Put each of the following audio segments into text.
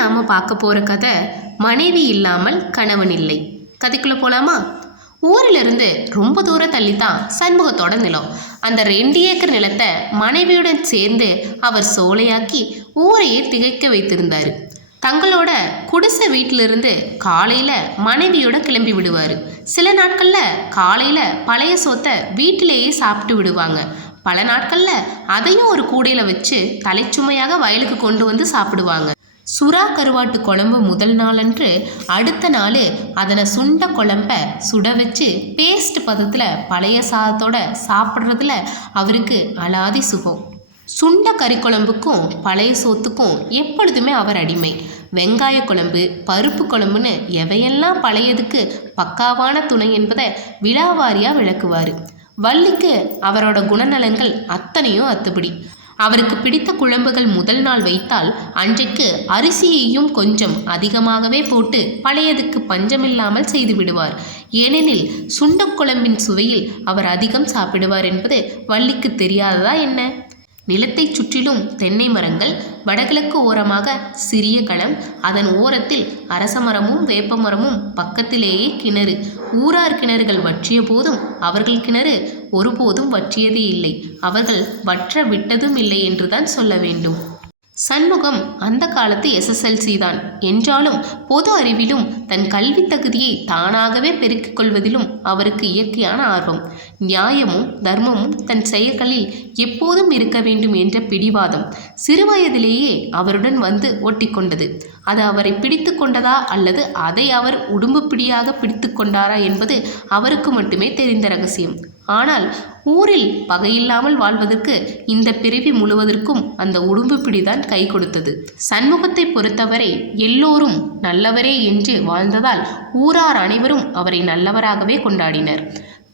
நாம் பார்க்க போகிற கதை மனைவி இல்லாமல் கணவன் இல்லை. கதைக்குள்ளே போகலாமா ஊரிலிருந்து ரொம்ப தூரம் தள்ளி தான் சண்முகத்தோட நிலம். அந்த ரெண்டு ஏக்கர் நிலத்தை மனைவியுடன் சேர்ந்து அவர் சோலையாக்கி ஊரையே திகைக்க வைத்திருந்தார். தங்களோட குடிசை வீட்டிலிருந்து காலையில் மனைவியோட கிளம்பி விடுவார். சில நாட்களில் காலையில் பழைய சோத்தை வீட்டிலேயே சாப்பிட்டு விடுவாங்க. பல நாட்களில் அதையும் ஒரு கூடையில் வச்சு தலைச்சுமையாக வயலுக்கு கொண்டு வந்து சாப்பிடுவாங்க. சுறா கருவாட்டு குழம்பு முதல் நாளன்று அடுத்த நாள் அதனை சுண்ட குழம்ப சுட வச்சு பேஸ்ட் பதத்தில் பழைய சாதத்தோட சாப்பிட்றதுல அவருக்கு அலாதி சுகம். சுண்ட கறி குழம்புக்கும் பழைய சோத்துக்கும் எப்பொழுதுமே அவர் அடிமை. வெங்காய குழம்பு பருப்பு குழம்புன்னு எவையெல்லாம் பழையதுக்கு பக்காவான துணை என்பதை விழாவாரியாக விளக்குவார். வள்ளிக்கு அவரோட குணநலன்கள் அத்தனையும் அத்துப்படி அவருக்கு பிடித்த குழம்புகள் முதல் நாள் வைத்தால் அன்றைக்கு அரிசியையும் கொஞ்சம் அதிகமாகவே போட்டு பழையதுக்கு பஞ்சமில்லாமல் செய்து விடுவார். ஏனெனில் சுண்டக் குழம்பின் சுவையில் அவர் அதிகம் சாப்பிடுவார் என்பது வள்ளிக்கு தெரியாததா என்ன? நிலத்தைச் சுற்றிலும் தென்னை மரங்கள் வடகிழக்கு ஓரமாக சிறிய களம் அதன் ஓரத்தில் அரச மரமும் வேப்ப மரமும் பக்கத்திலேயே கிணறு. ஊரார் கிணறுகள் வற்றிய போதும் அவர்கள் கிணறு ஒருபோதும் வற்றியதே இல்லை. அவர்கள் வற்ற விட்டதும் இல்லை என்றுதான் சொல்ல வேண்டும். சண்முகம் அந்த காலத்து எஸ்எஸ்எல்சி தான் என்றாலும் பொது அறிவிலும் தன் கல்வி தகுதியை தானாகவே பெருக்கிக் கொள்வதிலும் அவருக்கு இயற்கையான ஆர்வம். நியாயமும் தர்மமும் தன் செயல்களில் எப்போதும் இருக்க வேண்டும் என்ற பிடிவாதம் சிறுவயதிலேயே அவருடன் வந்து ஒட்டிக்கொண்டது அது அவரை பிடித்து கொண்டதா அல்லது அதை அவர் உடும்பு பிடியாக பிடித்து கொண்டாரா என்பது அவருக்கு மட்டுமே தெரிந்த ரகசியம். ஆனால் ஊரில் பகையில்லாமல் வாழ்வதற்கு இந்த பிறவி முழுவதற்கும் அந்த உடும்பு பிடிதான் கை கொடுத்தது. சண்முகத்தை பொறுத்தவரை எல்லோரும் நல்லவரே என்று வாழ்ந்ததால் ஊரார் அனைவரும் அவரை நல்லவராகவே கொண்டாடினர்.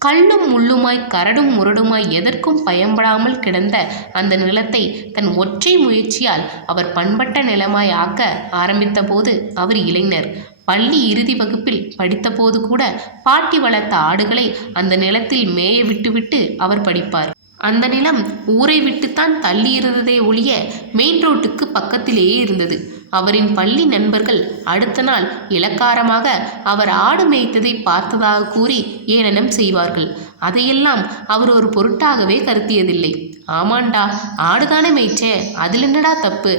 கல்லும் முள்ளுமாய் கரடும் முரடுமாய் எதற்கும் பயன்படாமல் கிடந்த அந்த நிலத்தை தன் ஒற்றை முயற்சியால் அவர் பண்பட்ட நிலமாய் ஆக்க ஆரம்பித்தபோது அவர் இளைஞர். பள்ளி இறுதி வகுப்பில் படித்தபோது கூட பாட்டி வளர்த்த ஆடுகளை அந்த நிலத்தில் மேய விட்டுவிட்டு அவர் படிப்பார். அந்த நிலம் ஊரை விட்டுத்தான் தள்ளி இருந்ததே ஒழிய மெயின் ரோட்டுக்கு பக்கத்திலேயே இருந்தது. அவரின் பள்ளி நண்பர்கள் அடுத்த நாள் இலக்காரமாக அவர் ஆடு மேய்த்ததை பார்த்ததாக கூறி ஏளனம் செய்வார்கள். அதையெல்லாம் அவர் ஒரு பொருட்டாகவே கருத்தியதில்லை. ஆமாண்டா ஆடுதானே மேய்ச்சே அதில் என்னடா தப்பு?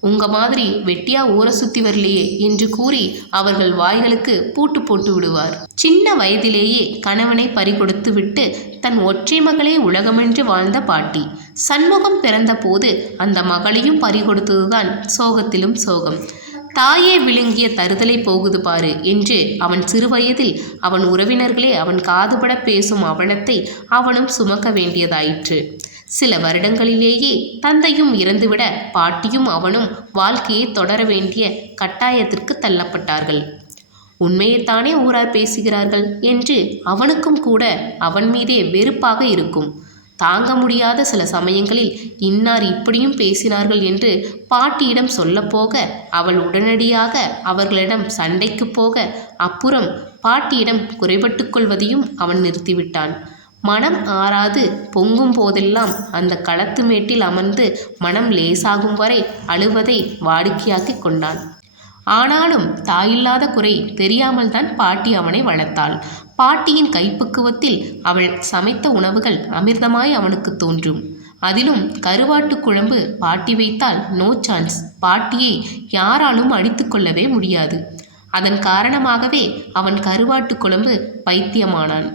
உங்க மாதிரி வெட்டியா ஊரை சுத்தி வரலையே என்று கூறி அவர்கள் வாய்களுக்கு பூட்டு போட்டு விடுவார். சின்ன வயதிலேயே கணவனை பறிகொடுத்து விட்டு தன் ஒற்றை மகளே உலகமென்று வாழ்ந்த பாட்டி. சண்முகம் பிறந்தபோது அந்த மகளையும் பறிகொடுத்ததுதான் சோகத்திலும் சோகம். தாயே விழுங்கிய தருதலை போகுது பாரு என்று அவன் சிறுவயதில் அவன் உறவினர்களே அவன் காதுபட பேசும் அவலத்தை அவனும் சுமக்க வேண்டியதாயிற்று. சில வருடங்களிலேயே தந்தையும் இறந்துவிட பாட்டியும் அவனும் வாழ்க்கையை தொடர வேண்டிய கட்டாயத்திற்கு தள்ளப்பட்டார்கள். உண்மையைத்தானே ஊரார் பேசுகிறார்கள் என்று அவனுக்கும் கூட அவன் மீதே வெறுப்பாக இருக்கும். தாங்க முடியாத சில சமயங்களில் இன்னார் இப்படியும் பேசினார்கள் என்று பாட்டியிடம் சொல்லப்போக அவள் உடனடியாக அவர்களிடம் சண்டைக்கு போக அப்புறம் பாட்டியிடம் குறைபட்டு கொள்வதையும் அவன் நிறுத்திவிட்டான். மனம் ஆறாது பொங்கும் போதெல்லாம் அந்த களத்து மேட்டில் அமர்ந்து மனம் லேசாகும் வரை அழுவதை வாடிக்கையாக்கி கொண்டான். ஆனாலும் தாயில்லாத குறை தெரியாமல் தான் பாட்டி அவனை வளர்த்தாள். பாட்டியின் கைப்பக்குவத்தில் அவள் சமைத்த உணவுகள் அமிர்தமாய் அவனுக்கு தோன்றும். அதிலும் கருவாட்டு குழம்பு பாட்டி வைத்தால் நோ சான்ஸ் பாட்டியை யாராலும் அடித்து கொள்ளவே முடியாது. அதன் காரணமாகவே அவன் கருவாட்டு குழம்பு பைத்தியமானான்.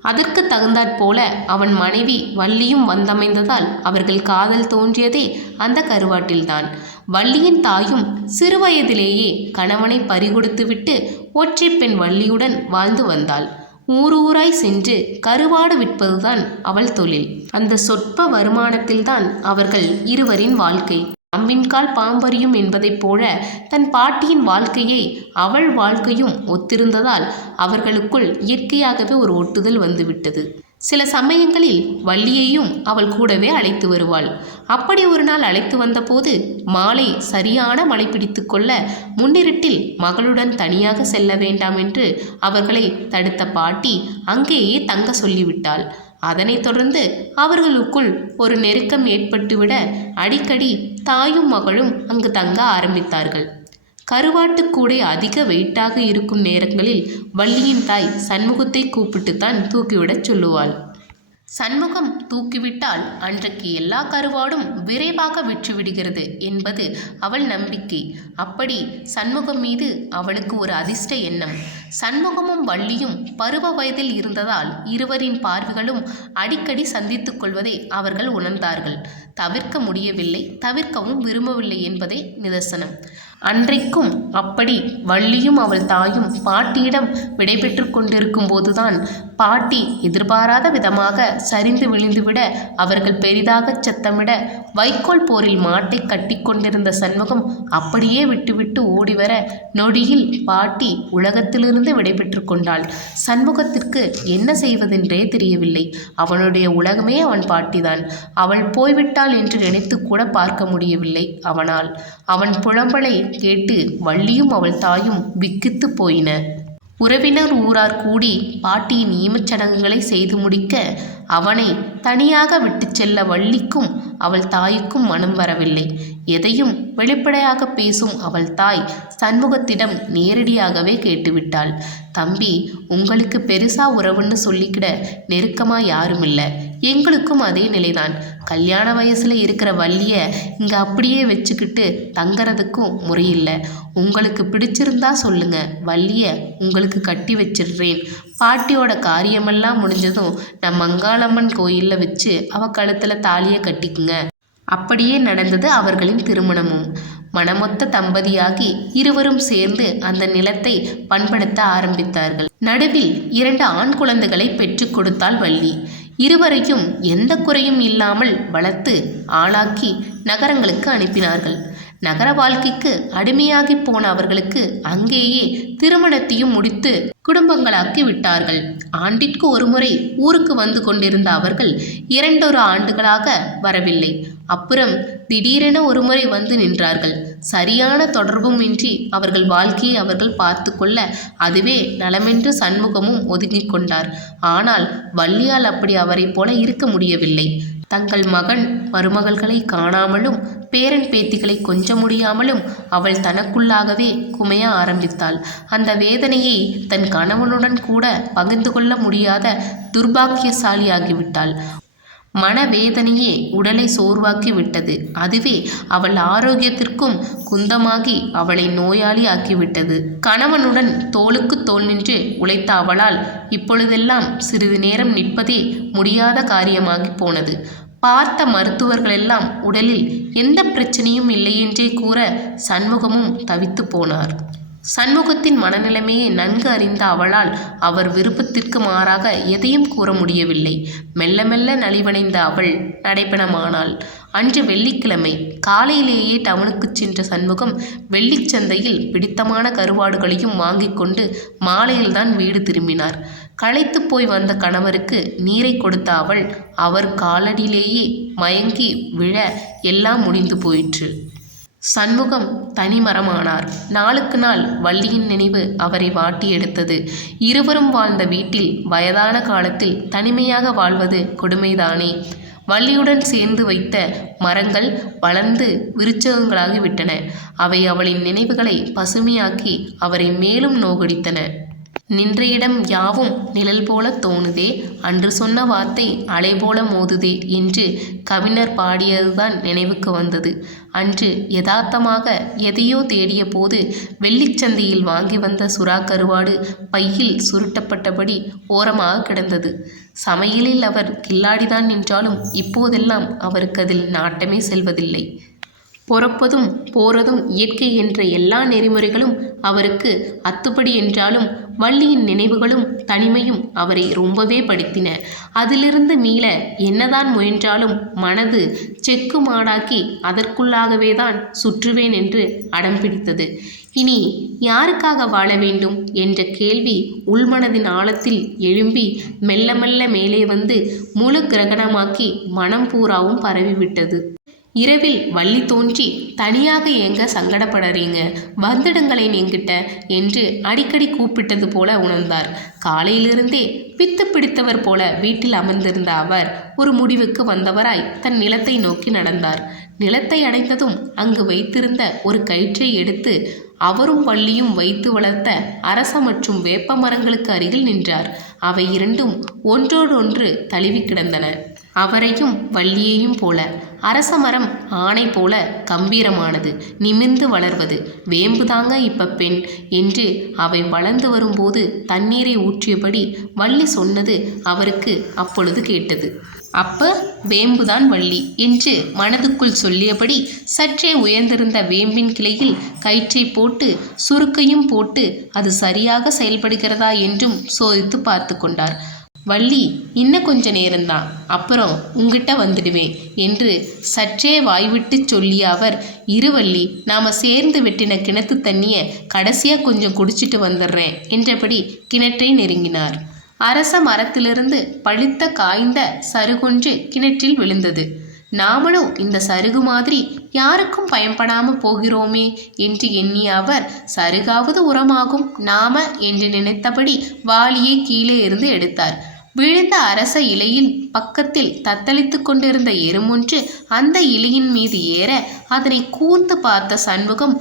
அதற்கு தகுந்தாற்போல அவன் மனைவி வள்ளியும் வந்தமைந்ததால் அவர்கள் காதல் தோன்றியதே அந்த கருவாட்டில்தான். வள்ளியின் தாயும் சிறுவயதிலேயே கணவனை பறிகொடுத்துவிட்டு ஒற்றை பெண் வள்ளியுடன் வாழ்ந்து வந்தாள். ஊர் ஊராய் சென்று கருவாடு விற்பதுதான் அவள் தொழில். அந்த சொற்ப வருமானத்தில்தான் அவர்கள் இருவரின் வாழ்க்கை. பாம்பின்கால் பாம்பறியும் என்பதைப் போல தன் பாட்டியின் வாழ்க்கையை அவள் வாழ்க்கையும் ஒத்திருந்ததால் அவர்களுக்குள் இயற்கையாகவே ஒரு ஒட்டுதல் வந்துவிட்டது. சில சமயங்களில் வள்ளியையும் அவள் கூடவே அழைத்து வருவாள். அப்படி ஒரு நாள் அழைத்து வந்தபோது மாலை சரியான மழை பிடித்து கொள்ள முன்னிருட்டில் மகளுடன் தனியாக செல்ல வேண்டாம் என்று அவர்களை தடுத்த பாட்டி அங்கேயே தங்க சொல்லிவிட்டாள். அதனைத் தொடர்ந்து அவர்களுக்குள் ஒரு நெருக்கம் ஏற்பட்டுவிட அடிக்கடி தாயும் மகளும் அங்கு தங்க ஆரம்பித்தார்கள். கருவாட்டுக்கூடை அதிக வெயிட்டாக இருக்கும் நேரங்களில் வள்ளியின் தாய் சண்முகத்தை கூப்பிட்டுத்தான் தூக்கிவிடச் சொல்லுவாள். சண்முகம் தூக்கிவிட்டால் அன்றைக்கு எல்லா கருவாடும் விரைவாக விற்றுவிடுகிறது என்பது அவள் நம்பிக்கை. அப்படி சண்முகம் மீது அவளுக்கு ஒரு அதிர்ஷ்ட எண்ணம். சண்முகமும் வள்ளியும் பருவ வயதில் இருந்ததால் இருவரின் பார்வைகளும் அடிக்கடி சந்தித்துக் கொள்வதை அவர்கள் உணர்ந்தார்கள். தவிர்க்க முடியவில்லை தவிர்க்கவும் விரும்பவில்லை என்பதே நிதர்சனம். அன்றைக்கும் அப்படி வள்ளியும் அவள் தாயும் பாட்டியிடம் விடைபெற்று கொண்டிருக்கும் போதுதான் பாட்டி எதிர்பாராத விதமாக சரிந்து விழுந்துவிட அவர்கள் பெரிதாகச் சத்தமிட வைக்கோல் போரில் மாட்டை கட்டிக்கொண்டிருந்த சண்முகம் அப்படியே விட்டுவிட்டு ஓடிவர நொடியில் பாட்டி உலகத்திலிருந்து விடைபெற்று கொண்டாள். சண்முகத்திற்கு என்ன செய்வதென்றே தெரியவில்லை. அவனுடைய உலகமே அவன் பாட்டிதான். அவள் போய்விட்டாள் என்று நினைத்து கூட பார்க்க முடியவில்லை அவனால். அவன் புலம்பலை கேட்டு வள்ளியும் அவள் தாயும் விக்கித்து போயின. உறவினர் ஊரார் கூடி பாட்டியின் ஈமச்சடங்குகளை செய்து முடிக்க அவனை தனியாக விட்டுச் செல்ல வள்ளிக்கும் அவள் தாய்க்கும் மனம் வரவில்லை. எதையும் வெளிப்படையாக பேசும் அவள் தாய் சண்முகத்திடம் நேரடியாகவே கேட்டுவிட்டாள். தம்பி உங்களுக்கு பெருசா உறவுன்னு சொல்லிக்கிட நெருக்கமா யாருமில்லை. எங்களுக்கும் அதே நிலைதான். கல்யாண வயசுல இருக்கிற வள்ளிய இங்க அப்படியே வச்சுக்கிட்டு தங்கறதுக்கும் முறையில்லை. உங்களுக்கு பிடிச்சிருந்தா சொல்லுங்க. வள்ளிய உங்களுக்கு கட்டி வச்சிடுறேன். பாட்டியோட காரியமெல்லாம் முடிஞ்சதும் நான் மங்காளம்மன் கோயிலில் வச்சு அவ கழுத்துல தாலியை கட்டிக்குங்க. அப்படியே நடந்தது அவர்களின் திருமணமும். மனமொத்த தம்பதியாகி இருவரும் சேர்ந்து அந்த நிலத்தை பண்படுத்த ஆரம்பித்தார்கள். நடுவில் இரண்டு ஆண் குழந்தைகளை பெற்றுக் கொடுத்தாள் வள்ளி. இருவரையும் எந்த குறையும் இல்லாமல் வளர்த்து ஆளாக்கி நகரங்களுக்கு அனுப்பினார்கள். நகர வாழ்க்கைக்கு அடிமையாகி போன அவர்களுக்கு அங்கேயே திருமணத்தையும் முடித்து குடும்பங்களாக்கி விட்டார்கள். ஆண்டிற்கு ஒருமுறை ஊருக்கு வந்து கொண்டிருந்த அவர்கள் இரண்டொரு ஆண்டுகளாக வரவில்லை. அப்புறம் திடீரென ஒருமுறை வந்து நின்றார்கள். சரியான தொடர்பும் இன்றி அவர்கள் வாழ்க்கையை அவர்கள் பார்த்து கொள்ள அதுவே நலமென்று சண்முகமும் ஒதுங்கிக் கொண்டார். ஆனால் வள்ளியால் அப்படி அவரைப் போல இருக்க முடியவில்லை. தங்கள் மகன் மருமகள்களை காணாமலும் பேரன் பேத்திகளை கொஞ்ச முடியாமலும் அவள் தனக்குள்ளாகவே குமைய ஆரம்பித்தாள். அந்த வேதனையை தன் கணவனுடன் கூட பகிர்ந்து கொள்ள முடியாத துர்பாக்கியசாலியாகிவிட்டாள். மனவேதனையே உடலை சோர்வாக்கி விட்டது அதுவே அவள் ஆரோக்கியத்திற்கும் குந்தமாகி அவளை நோயாளி ஆக்கிவிட்டது கணவனுடன் தோளுக்கு தோல் நின்று உழைத்த அவளால் இப்பொழுதெல்லாம் சிறிது நேரம் நிற்பதே முடியாத காரியமாகி போனது. பார்த்த மருத்துவர்களெல்லாம் உடலில் எந்த பிரச்சனையும் இல்லையென்றே கூற சண்முகமும் தவித்து போனார். சண்முகத்தின் மனநிலைமையை நன்கு அறிந்த அவளால் அவர் விருப்பத்திற்கு மாறாக எதையும் கூற முடியவில்லை. மெல்ல மெல்ல நலிவடைந்த அவள் நடைபெணமானாள். அன்று வெள்ளிக்கிழமை காலையிலேயே டவுனுக்குச் சென்ற சண்முகம் வெள்ளிச்சந்தையில் பிடித்தமான கருவாடுகளையும் வாங்கி கொண்டு மாலையில்தான் வீடு திரும்பினார். களைத்து போய் வந்த கணவருக்கு நீரை கொடுத்த அவள் அவர் காலடியிலேயே மயங்கி விழ எல்லாம் முடிந்து போயிற்று. சண்முகம் தனிமரமானார். நாளுக்கு நாள் வள்ளியின் நினைவு அவரை வாட்டி எடுத்தது. இருவரும் வாழ்ந்த வீட்டில் வயதான காலத்தில் தனிமையாக வாழ்வது கொடுமைதானே. வள்ளியுடன் சேர்ந்து வைத்த மரங்கள் வளர்ந்து விருச்சகங்களாகி விட்டன. அவை அவளின் நினைவுகளை பசுமையாக்கி அவரை மேலும் நோகடித்தன. நின்ற இடம் யாவும் நிழல் போல தோணுதே. அன்று சொன்ன வார்த்தை அலை போல மோதுதே என்று கவிஞர் பாடியதுதான் நினைவுக்கு வந்தது. அன்று யதார்த்தமாக எதையோ தேடிய போது வெள்ளிச்சந்தையில் வாங்கி வந்த சுறா கருவாடு பையில் சுருட்டப்பட்டபடி ஓரமாக கிடந்தது. சமையலில் அவர் கில்லாடிதான் நின்றாலும் இப்போதெல்லாம் அவருக்கு அதில் நாட்டமே செல்வதில்லை. பொறப்பதும் போறதும் இயற்கை என்ற எல்லா நெறிமுறைகளும் அவருக்கு அத்துப்படி என்றாலும் வள்ளியின் நினைவுகளும் தனிமையும் அவரை ரொம்பவே படுத்தின. அதிலிருந்து மீள என்னதான் முயன்றாலும் மனது செக்கு மாடாக்கி அதற்குள்ளாகவே தான் சுற்றுவேன் என்று அடம் பிடித்தது. இனி யாருக்காக வாழ வேண்டும் என்ற கேள்வி உள்மனதின் ஆழத்தில் எழும்பி மெல்ல மெல்ல மேலே வந்து முழு கிரகணமாக்கி மனம் பூராவும் பரவிவிட்டது. இரவில் வள்ளி தோன்றி தனியாக ஏங்க சங்கடப்படுறீங்க? வந்துடுங்களேன் என்கிட்ட என்று அடிக்கடி கூப்பிட்டது போல உணர்ந்தார். காலையிலிருந்தே பித்து பிடித்தவர் போல வீட்டில் அமர்ந்திருந்த அவர் ஒரு முடிவுக்கு வந்தவராய் தன் நிலத்தை நோக்கி நடந்தார். நிலத்தை அடைந்ததும் அங்கு வைத்திருந்த ஒரு கயிற்றை எடுத்து அவரும் வள்ளியும் வைத்து வளர்த்த அரச மற்றும் வேப்ப மரங்களுக்கு அருகில் நின்றார். அவை இரண்டும் ஒன்றோடொன்று தழுவி கிடந்தன. அவரையும் வள்ளியையும் போல. அரச மரம் ஆணை போல கம்பீரமானது நிமிர்ந்து வளர்வது. வேம்புதாங்க இப்ப பெண் என்று அவை வளர்ந்து வரும்போது தண்ணீரை ஊற்றியபடி வள்ளி சொன்னது அவருக்கு அப்பொழுது கேட்டது. அப்ப வேம்புதான் வள்ளி என்று மனதுக்குள் சொல்லியபடி சற்றே உயர்ந்திருந்த வேம்பின் கிளையில் கயிற்றை போட்டு சுருக்கையும் போட்டு அது சரியாக செயல்படுகிறதா என்றும் சோதித்து பார்த்து கொண்டார். வள்ளி இன்னும் கொஞ்ச நேரம்தான். அப்புறம் உங்கிட்ட வந்துடுவேன் என்று சற்றே வாய்விட்டு சொல்லிய அவர் இருவள்ளி நாம் சேர்ந்து வெட்டின கிணத்து தண்ணியை கடைசியாக கொஞ்சம் குடிச்சிட்டு வந்துடுறேன் என்றபடி கிணற்றை நெருங்கினார். அரச மரத்திலிருந்து பழுத்த காய்ந்த சருகொன்று கிணற்றில் விழுந்தது. நாமளும் இந்த சருகு மாதிரி யாருக்கும் பயன்படாமல் போகிறோமே என்று எண்ணிய அவர் சருகாவது உரமாகும் நாம என்று நினைத்தபடி வாளியை கீழே இருந்து எடுத்தார். விழுந்த அரச இலையில் பக்கத்தில் தத்தளித்து கொண்டிருந்த எறும்பொன்று அந்த இலையின் மீது ஏற அதனை கூர்ந்து பார்த்த சண்முகம்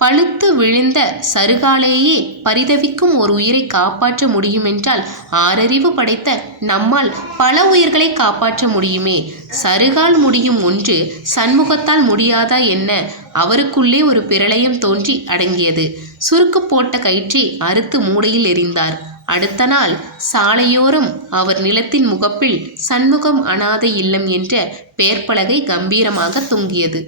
பழுத்து விழுந்த சருகாலேயே பரிதவிக்கும் ஒரு உயிரை காப்பாற்ற முடியுமென்றால் ஆறறிவு படைத்த நம்மால் பல உயிர்களை காப்பாற்ற முடியுமே. சருகால் முடியும் ஒன்று சண்முகத்தால் முடியாதா என்ன? அவருக்குள்ளே ஒரு பிரளயம் தோன்றி அடங்கியது. சுருக்கு போட்ட கயிற்றை அறுத்து மூடையில் எறிந்தார். அடுத்த நாள் சாலையோரம் அவர் நிலத்தின் முகப்பில் சண்முகம் அனாதை இல்லம் என்ற பெயர்ப்பலகை கம்பீரமாக தொங்கியது.